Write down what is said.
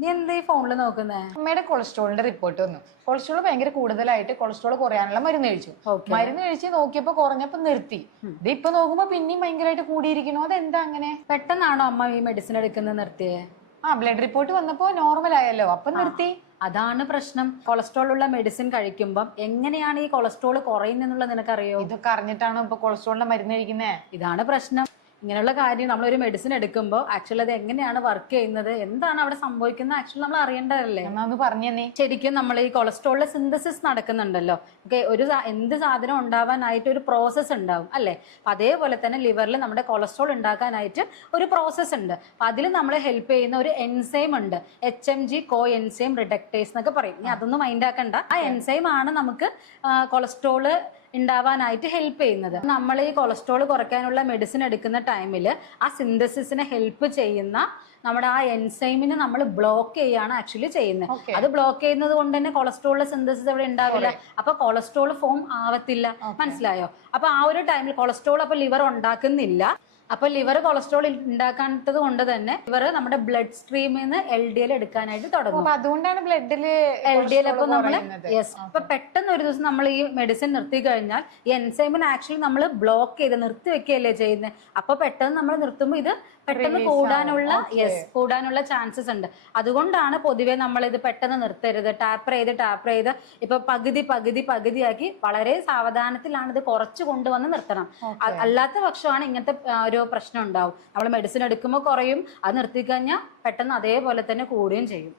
നീ എന്താ ഈ ഫോണില് നോക്കുന്നേ? അമ്മയുടെ കൊളസ്ട്രോളിന്റെ റിപ്പോർട്ട് വന്നു. കൊളസ്ട്രോൾ ഭയങ്കര കൂടുതലായിട്ട് കൊളസ്ട്രോൾ കുറയാനുള്ള മരുന്ന് കഴിച്ചു. മരുന്ന് കഴിച്ച് നോക്കിയപ്പോ കുറഞ്ഞപ്പോ നിർത്തി. ഇത് ഇപ്പൊ നോക്കുമ്പോ പിന്നെയും ഭയങ്കരമായിട്ട് കൂടിയിരിക്കണോ, അതെന്താ അങ്ങനെ? പെട്ടെന്നാണോ അമ്മ ഈ മെഡിസിൻ എടുക്കുന്നത് നിർത്തിയേ? ബ്ലഡ് റിപ്പോർട്ട് വന്നപ്പോ നോർമൽ ആയല്ലോ, അപ്പൊ നിർത്തി. അതാണ് പ്രശ്നം. കൊളസ്ട്രോൾ ഉള്ള മെഡിസിൻ കഴിക്കുമ്പോൾ എങ്ങനെയാണ് ഈ കൊളസ്ട്രോൾ കുറയുന്നെന്നുള്ളത് നിനക്കറിയോ? ഇതൊക്കെ അറിഞ്ഞിട്ടാണോ ഇപ്പൊ കൊളസ്ട്രോളിന്റെ മരുന്ന് കഴിക്കുന്നേ? ഇതാണ് പ്രശ്നം. ഇങ്ങനെയുള്ള കാര്യം നമ്മളൊരു മെഡിസിൻ എടുക്കുമ്പോൾ ആക്ച്വലി അത് എങ്ങനെയാണ് വർക്ക് ചെയ്യുന്നത്, എന്താണ് അവിടെ സംഭവിക്കുന്നത് ആക്ച്വലി നമ്മൾ അറിയേണ്ടതല്ലേ? എന്നാ പറഞ്ഞു. ശരിക്കും നമ്മൾ ഈ കൊളസ്ട്രോളിലെ സിന്തസിസ് നടക്കുന്നുണ്ടല്ലോ. ഓക്കെ, എന്ത് സാധനം ഉണ്ടാവാനായിട്ട് ഒരു പ്രോസസ്സ് ഉണ്ടാവും അല്ലെ? അപ്പൊ അതേപോലെ തന്നെ ലിവറിൽ നമ്മുടെ കൊളസ്ട്രോൾ ഉണ്ടാക്കാനായിട്ട് ഒരു പ്രോസസ്സ് ഉണ്ട്. അപ്പൊ അതിൽ നമ്മളെ ഹെൽപ്പ് ചെയ്യുന്ന ഒരു എൻസൈം ഉണ്ട്, HMG കോ എൻസൈം റിഡക്ടേസ് എന്നൊക്കെ പറയും. ഇനി അതൊന്നും മൈൻഡ് ആക്കണ്ട. ആ എൻസൈം ആണ് നമുക്ക് കൊളസ്ട്രോള് ഉണ്ടാവാനായിട്ട് ഹെൽപ്പ് ചെയ്യുന്നത്. നമ്മൾ ഈ കൊളസ്ട്രോൾ കുറയ്ക്കാനുള്ള മെഡിസിൻ എടുക്കുന്ന ടൈമിൽ ആ സിന്തസിസിനെ ഹെൽപ്പ് ചെയ്യുന്ന നമ്മുടെ ആ എൻസൈമിനെ നമ്മൾ ബ്ലോക്ക് ചെയ്യാണ് ആക്ച്വലി ചെയ്യുന്നത്. അത് ബ്ലോക്ക് ചെയ്യുന്നത് കൊണ്ട് തന്നെ കൊളസ്ട്രോളിലെ സിന്തസിസ് അവിടെ ഉണ്ടാവില്ല. അപ്പൊ കൊളസ്ട്രോൾ ഫോം ആവത്തില്ല. മനസ്സിലായോ? അപ്പൊ ആ ഒരു ടൈമിൽ കൊളസ്ട്രോൾ അപ്പൊ ലിവർ ഉണ്ടാക്കുന്നില്ല. അപ്പൊ ലിവർ കൊളസ്ട്രോൾ ഉണ്ടാക്കാത്തത് കൊണ്ട് തന്നെ ലിവർ നമ്മുടെ ബ്ലഡ് സ്ട്രീമിൽ നിന്ന് LDL എടുക്കാനായിട്ട് തുടങ്ങും. അതുകൊണ്ടാണ് ബ്ലഡില് LDL. അപ്പൊ നമ്മള് അപ്പൊ പെട്ടെന്ന് ഒരു ദിവസം നമ്മൾ ഈ മെഡിസിൻ നിർത്തി കഴിഞ്ഞാൽ ഈ എൻസൈമിന് ആക്ച്വലി നമ്മൾ ബ്ലോക്ക് ചെയ്ത് നിർത്തി വെക്കുകയല്ലേ ചെയ്യുന്നത്. അപ്പൊ പെട്ടെന്ന് നമ്മൾ നിർത്തുമ്പോൾ ഇത് പെട്ടെന്ന് കൂടാനുള്ള ചാൻസസ് ഉണ്ട്. അതുകൊണ്ടാണ് പൊതുവെ നമ്മൾ ഇത് പെട്ടെന്ന് നിർത്തരുത്. ടാപ്പർ ചെയ്ത് ഇപ്പൊ പകുതിയാക്കി വളരെ സാവധാനത്തിലാണ് ഇത് കുറച്ച് കൊണ്ടുവന്ന് നിർത്തണം. അല്ലാത്ത പക്ഷമാണ് ഇങ്ങനത്തെ ഒരു പ്രശ്നം ഉണ്ടാവും. നമ്മൾ മെഡിസിൻ എടുക്കുമ്പോൾ കുറയും, അത് നിർത്തിക്കഴിഞ്ഞാൽ പെട്ടെന്ന് അതേപോലെ തന്നെ കൂടുകയും ചെയ്യും.